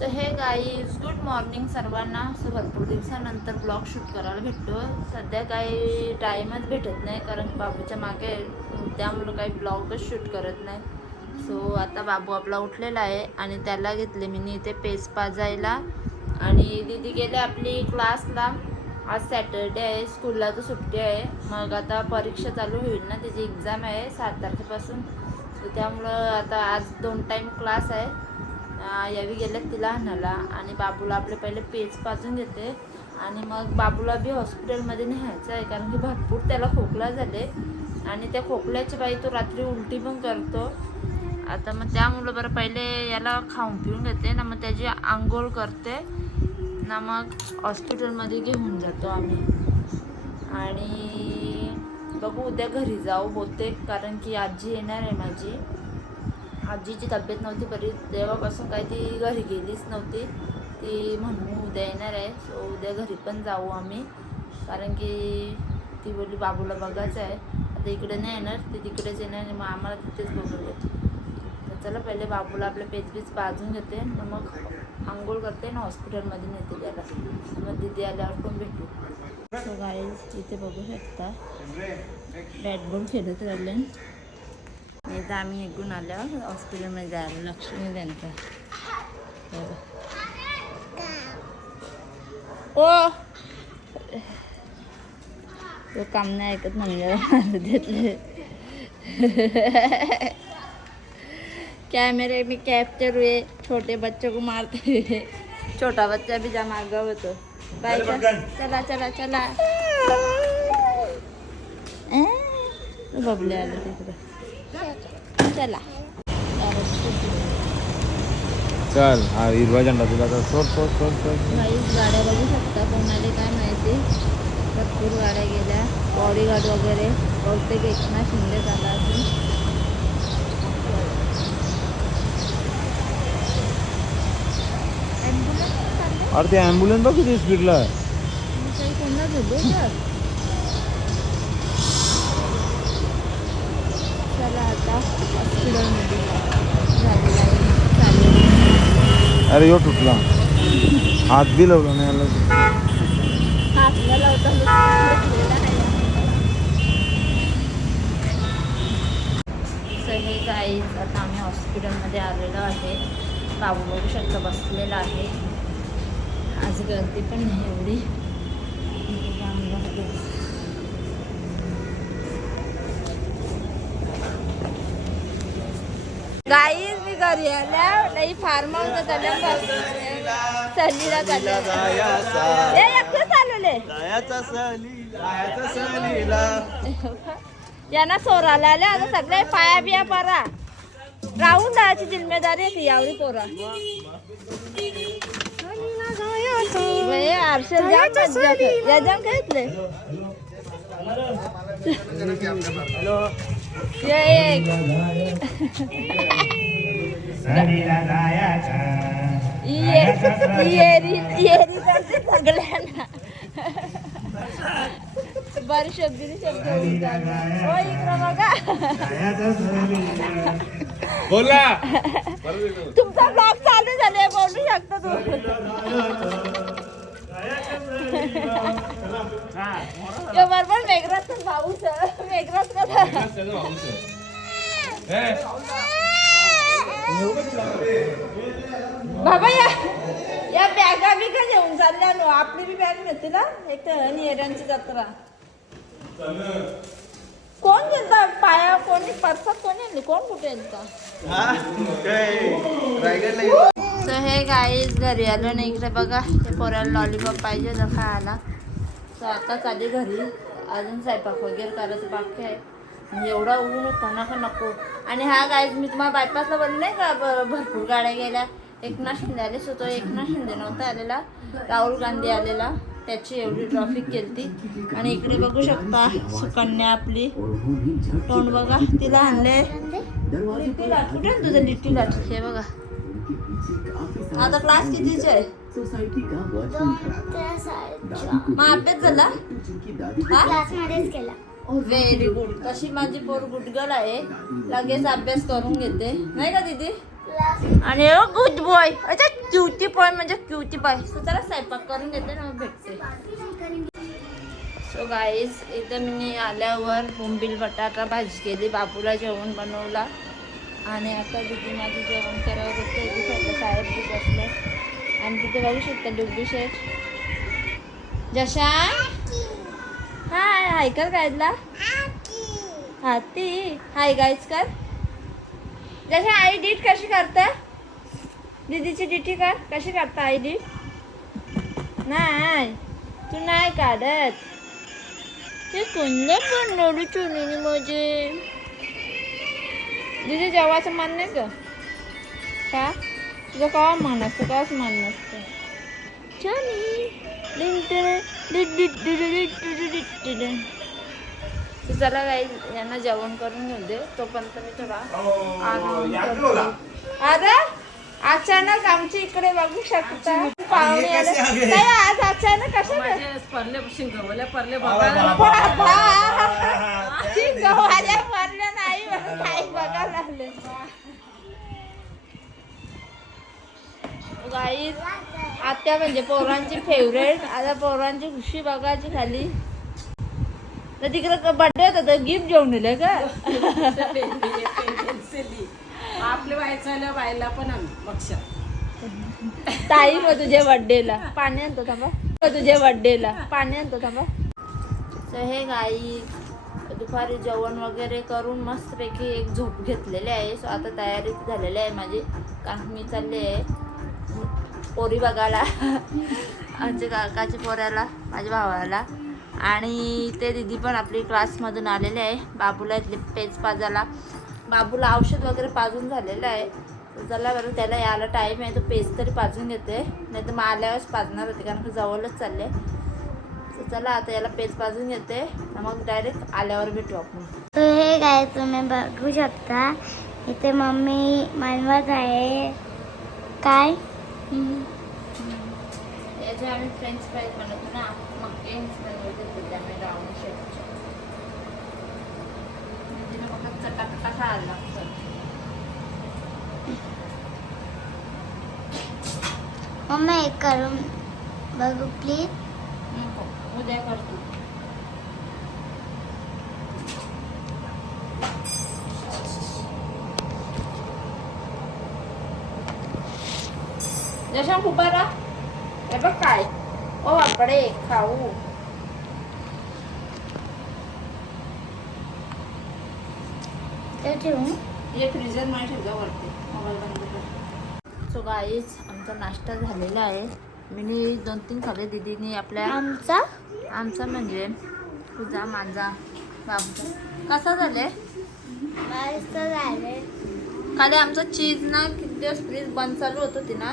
So हे guys good morning सर्वांना. So भरपूर दिवसानंतर ब्लॉग शूट करायला भेटतो. सध्या काही टाईमच भेटत नाही कारण बाबूच्या मागे त्यामुळं काही ब्लॉगच शूट करत नाही. सो आता बाबू आपला उठलेला आहे आणि त्याला घेतले मी इथे पेज पाजायला आणि दीदी गेले आपली क्लासला. आज सॅटर्डे आहे, स्कूलला तर सुट्टी आहे. मग आता परीक्षा चालू होईल ना, त्याची एक्झाम आहे 7 तारखेपासून. तर त्यामुळं आता आज 2 टाईम क्लास आहे. यावी गेल्यात तिला आणायला आणि बाबूला आपले पहिले पेज पाजून घेते आणि मग बाबूला बी हॉस्पिटलमध्ये न्यायचं आहे कारण की भरपूर त्याला खोकला झाले आणि त्या खोकल्याची बाई तो रात्री उलटी पण करतो. आता मग त्यामुळं बरं पहिले याला खाऊन पिऊन घेते ना, मग त्याची आंघोळ करते ना, मग हॉस्पिटलमध्ये घेऊन जातो आम्ही. आणि बघू उद्या घरी जाऊ बहुतेक कारण की आजी येणार आहे माझी. आजीची तब्येत नव्हती बरी, तेव्हापासून काही ती घरी गेलीच नव्हती. ती म्हणून उद्या येणार आहे. सो उद्या घरी पण जाऊ आम्ही कारण की ती बोलली बाबूला बघायचं आहे. आता इकडे नाही येणार, ती तिकडेच येणार आणि मग आम्हाला तिथेच बघवले. तर चला पहिले बाबूला आपलं पेज पाजून घेते मग आंघोळ करते ना, हॉस्पिटलमध्ये नेते त्याला. मग दीदी आल्यावर पण भेटू. सो गाईज इथे बघू शकता बॅट बॉल खेळत राहिले. नाही तर आम्ही निघून आल्यावर हॉस्पिटलमध्ये जायला लक्ष्मी त्यांचं. ओ तो काम नाही ऐकत म्हणजे घेतले. कैमरे में कैप्चर हुए छोटे बच्चों को मारते हुए. छोटा बच्चा भी जा मागा होतो. बाय चला चला चला. बबले आले तिकडे. चला चल. हा हिरवा झेंडा तुला सोड सोड सोड सोड. गाड्या बघू शकता कोणाला काय माहिती. भरपूर गाड्या गेल्या, बॉडीगार्ड वगैरे. बहुतेक एकनाथ शिंदे झाला असेल. अरे ते ॲम्ब्युलन्स बघ किती स्पीडला आहे. काही कोणला झोपू. चला आता हॉस्पिटलमध्ये झालेला अरे यो तुटला हात बी लावला नाही याला. हातला लावता सगळे गाईज. आता आम्ही हॉस्पिटलमध्ये आलेलो आहे. बाबू बघू शकता बसलेला आहे. आज गर्दी पण नाही एवढी. गाईज मी घरी आल्या नाही फार्म हाऊस सहलीला यांना सोराला आल्या. आता सगळे पाया बिया परा राहून जायची जिम्मेदारी आहे ती यावरी पोरा. आरशल जाम घेतले. सगळ्यांना बरे शब्द बघा. बोला तुमचा ब्लॉग चालू झाले, बोलू शकता तुम्ही. बरोबर मेघराज भाऊच मेघराज कसा बाबा. या बॅगा बी का घेऊन चालल्या नो. आपली बी बॅग नेते ना. एक तर निरांची जत्रा कोण गेलता पाया कोणी परसात कोणी आणली कोण कुठे गेलता. सो हे गाईज घरी आलो ना. इकडे बघा हे पोराला लॉलीपॉप पाहिजे तर खायला. सो आता चालली घरी. अजून स्वयंपाक वगैरे करायचं बाकी आहे. म्हणजे एवढा ऊन होता ना का नको. आणि हा गाईज मी तुम्हाला बायपासला बोलले नाही का भरपूर गाड्या गेल्या. एकनाथ शिंदे आले. सो तो एकनाथ शिंदे नव्हता आलेला, राहुल गांधी आलेला. त्याची एवढी ट्रॉफिक केलती. आणि इकडे बघू शकता सुकन्या आपली तोंड बघा. तिला आणले लिट्टी लाट. कुठे तुझं लिट्टी लाट हे बघा. आता क्लास कितीचे आहे. मग अभ्यास झाला क्लासमध्येच केला. Very good. तशी माझी पोर गुड गर्ल आहे, लगेच अभ्यास करून घेते नाही का दीदी. आणि गुड बॉय. अच्छा क्युटी बॉय म्हणजे क्युटी बॉय. चला स्वयंपाक करून घेते ना, मग भेटते. सो गाईज इथे मी आल्यावर बोंबील बटाटा भाजी केली, बाबूला जेवण बनवला आणि आता दीदी माझी जेवण करावं बसते. इथे साहेब बी बसले आणि तिथे बघू शकता डुग्गी शेठ. जशा हाय हाय कर गायला हाती हाय गाईज कर. जशा आई डीट कशी करते, दीदीची डीटी कर कशी करता आई डीट. नाही तू नाही काढत. ते कोणलं बनवलं चुनीने म्हणजे दीदी जेवायचं मन नाही का? तुझं केव्हा मन असतं, केव्हाच मन नसतं. चला काही यांना जेवण करून घेऊ दे, तोपर्यंत मी थोडा अरे अचानक आमची इकडे बघू शकता पाहुणे आले. आज अचानक कशा परले शिंगवल्या परले गव्हाल्या भरल्या नाही म्हणून काही बघायला लागले. गाईस आत्या म्हणजे पोरांची फेवरेट. आता पोरांची खुशी बघायची खाली. तर तिकडे बर्थडे होता तर गिफ्ट घेऊन दिलं का? आपल्या व्हायचं बायला पण बक्षा ताई मग तुझ्या बर्थडेला पाणी आणतो थांबा. तुझ्या बर्थडेला पाणी आणतो थांबा. तर हे गाई दुपारी जेवण वगैरे करून मस्तपैकी एक झोप घेतलेली आहे. सो आता तयारी झालेली आहे माझी, कारण मी चालले आहे पोरी बघायला आमच्या काकाच्या पोऱ्याला, माझ्या भावाला. आणि ते दीदी पण आपली क्लासमधून आलेले आहे. बाबूला इथले पेज पाजायला, बाबूला औषध वगैरे पाजून झालेलं आहे. तर चला बरं त्याला यायला टाईम आहे, तो पेज तरी पाजून घेते, नाही तर मग आल्यावरच पाजणार होते कारण की जवळच चालले. तर चला आता याला पेज पाजून घेते, मग डायरेक्ट आल्यावर भेटू आपण. तर हे काय तुम्ही बघू शकता, इथे मम्मी मानवत आहे काय याचे आम्ही फ्रेंच फ्राईज बनवतो ना, मकेन्स बनवते त्यामुळे राऊंड शेपचे. तिने फक्त चटापटा खायला लागतं. मम्मी एक करून बघू प्लीज. नको उद्या करतो. जशा उभारा हे बघ काय. ओ बापडे खाऊ. तर ठेवू हे फ्रीजर मध्ये ठेवजा वरती. मोबाईल बंद कर. सो गाईज आमचा नाश्ता झालेला आहे. मी 2-3 खाल्ले, दीदीने आपल्या आमचा आमचा म्हणजे तुझा माझा बाबूचा. कसा झाले मस्त झाले. खाली आमचा चीज ना किती दिवस फ्रीज बंद चालू होत होती ना,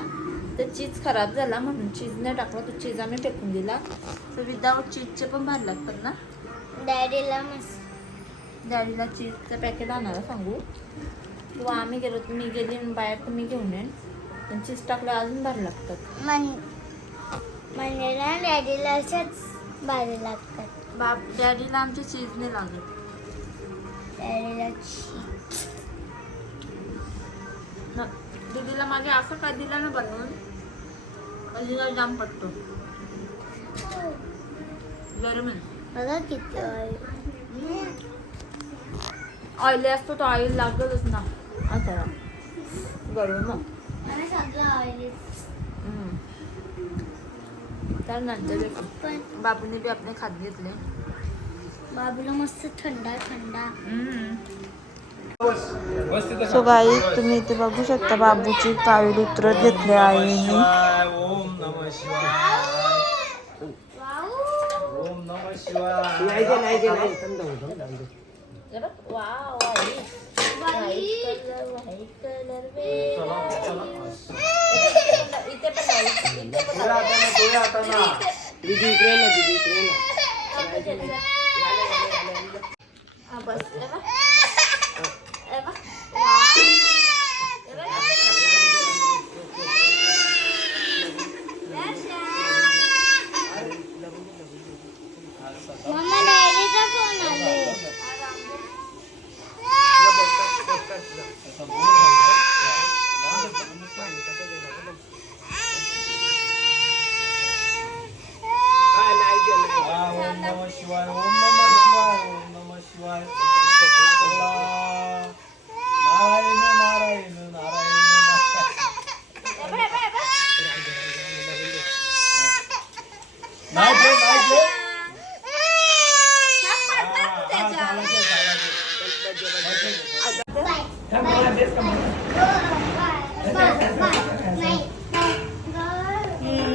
तर चीज खराब झाला म्हणून चीज नाही टाकला. तो चीज आम्ही फेकून दिला. तर विदाऊट चीजचे पण भारी लागतात ना. डॅडीला मस्त डॅडीला चीजचं पॅकेट आणायला सांगू, किंवा आम्ही गेलो तर मी गेली बाहेर तर मी घेऊन येईन. पण चीज टाकलं अजून भारी लागतात. म्हणजे ना डॅडीला अशाच भारी लागतात. डॅडीला आमची चीज नाही लागत. डॅडीला दीदीला मागे असं काय दिलं ना बनवून, अजिबात जाम पडतो. गरम आहे बघा किती ऑइली असतो तो, ऑइल लागतच ना आता गरम. त्यानंतर बाबूने बी आपले खात घेतले. बाबूला मस्त थंडा थंडा. सो गाई तुम्ही इथे बघू शकता बाबूची कावीळ उतरत घेतली आहे. ओम नमः शिवाय. ओम नमः शिवाय. इथे पण बस मम्मा डॅडीचा फोन आले.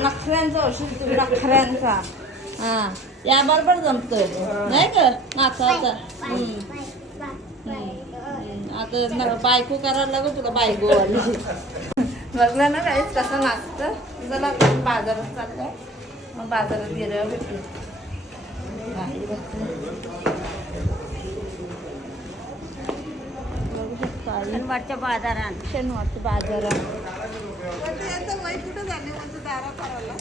नखऱ्यांचा औषध तुम्ही नखऱ्यांचा हा या बरोबर जमतोय नाही का नाचाचा आता बायको करायला लागत तुला बायको वाली बघलं ना काहीच कसं नाचतं जरा आपण बाजारात चाललंय मग बाजारात गेल्यावर भेटू बघू शकता शनिवारच्या बाजारात शनिवारच्या बाजारात वय कुठं झाले म्हणजे दारा करायला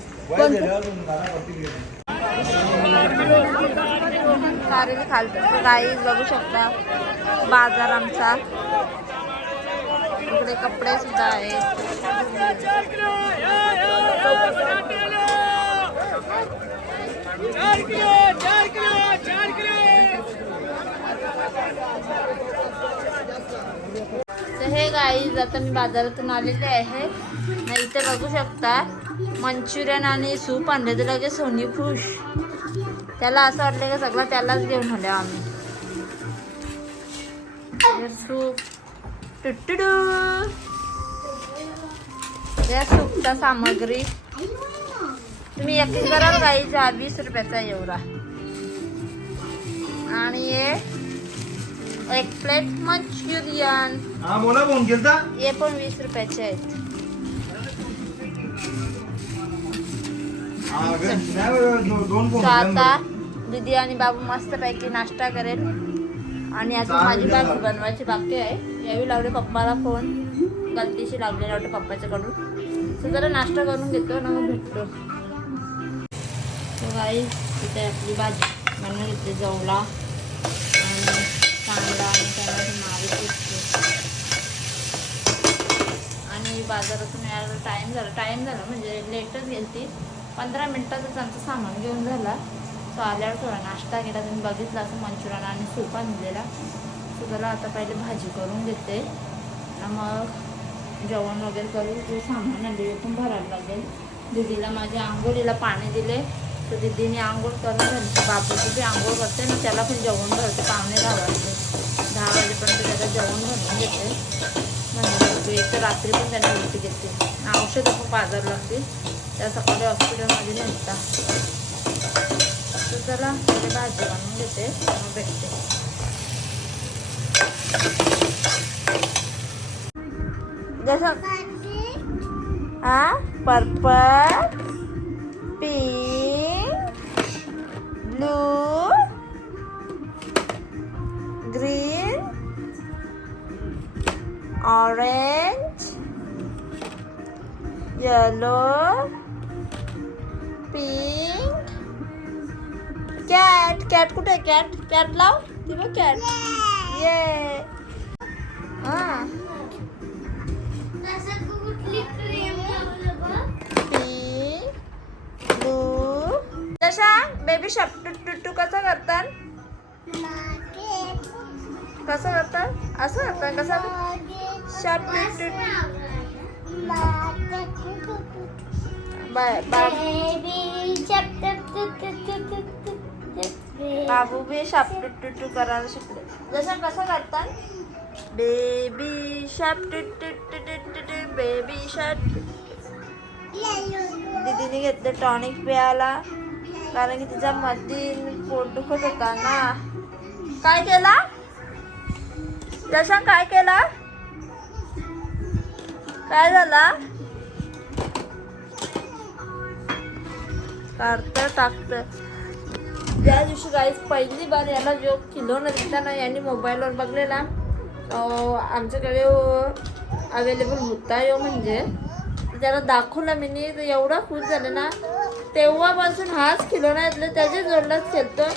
कारेली खालतं काही बघू शकता बाजार आमचा इकडे कपडे सुद्धा आहेत तर हे गाईज आता मी बाजारातून आलेले आहे ना इथे बघू शकता मंचुरियन आणि सूप आणले तर लगेच सोनी खुश त्याला असं वाटलं का सगळं त्यालाच घेऊन आलो आम्ही सूप टुटुडू या सूपचा सामग्री तुम्ही एक कराल गाईचा 20 रुपयाचा एवढा आणि एक प्लेट मंचुरियन हे पण 20 रुपयाचे आहेत So आता दीदी आणि बाबू मस्त पैकी नाश्ता करेल आणि आता माझी भाजी बनवायची बाकी आहे यावी लावले पप्पाला फोन गलतीशी लागलेला वाटतं पप्पाच्याकडून सो जरा नाश्ता करून घेतो ना मग भेटतो तो गाई इथे आपली भाजी बनवून घेतली जवला आणि कांदा आणि टमाटर मारी आणि बाजारातून यायला टाईम झाला म्हणजे लेटच गेली 15 मिनिटातच आमचं सामान घेऊन झाला तो आल्यावर थोडा नाश्ता केला तुम्ही बघितला असं मंचुरियन आणि सूप आणलेला सो त्याला आता पहिले भाजी करून घेते आणि मग जेवण वगैरे करू जे सामान आणले पण भरायला लागेल दीदीला माझ्या आंघोळीला पाणी दिले तर दीदीने आंघोळ करून झाली बापूची बी आंघोळ करते ना त्याला पण जेवण भरते 9:15 वाजते 10 वाजेपर्यंत त्याला जेवण भरून घेते म्हणजे एक तर रात्री पण त्यांना उलटी घेते औषधं पण बाजार लागतील त्या सकाळी हॉस्पिटलमध्ये नेतात तर चला पहिले भाजी बनवून घेते मग भेटते जसं हा purple pink blue green orange yellow pink cat कुठे कॅट लाव ती बघ कॅट ये हां पिंक ब्लू तशा बेबी शार्क टुटू कसं करतात असं करतात कसं शार्क बाबू बी शाप टुटू करायला शिकले जसं कसं करतात बेबी शाप बेबी शाप दीदीने घेतलं टॉनिक प्यायला कारण की तिच्या मध्ये पोट दुखत होता ना काय केला जशा काय केला काय झाला काढतं टाकतं त्या दिवशी गाईस पहिली बार याला जो खिलौना देताना यांनी मोबाईलवर बघलेला आमच्याकडे अवेलेबल होता यो म्हणजे त्याला दाखवला मी तर एवढा खुश झाला ना तेव्हापासून हाच खिलौना घेतला त्याच्या जोडलाच खेळतो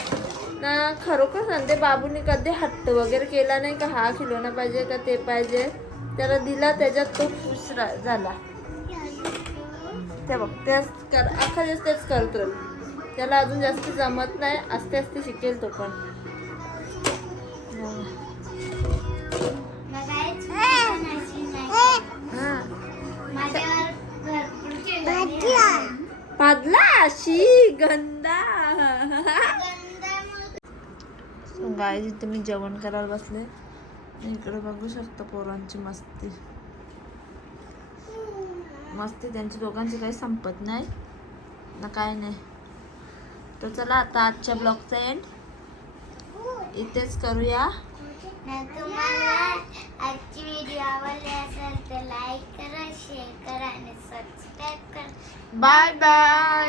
ना खरोखर सांगते बाबूने कधी हट्ट वगैरे केला नाही का हा खिलौना पाहिजे का ते पाहिजे त्याला दिला त्याच्यात तो खुश झाला ते बघ तेच कर अख्खा दिवस तेच करतो त्याला अजून जास्त जमत नाही आस्ते आस्ते शिकेल तो पण पादला शी गंदा. गाईज इथे मी जेवण करायला बसले. इकडे बघू शकता पोरांची मस्ती मस्ती त्यांची दोघांची काही संपत नाही ना काय नाही. तर चला आता आजच्या ब्लॉगचा एंड इथेच करूया. तुम्हाला आजची व्हिडिओ आवडली असेल तर लाईक करा, शेअर करा आणि सबस्क्राईब करा. Bye bye.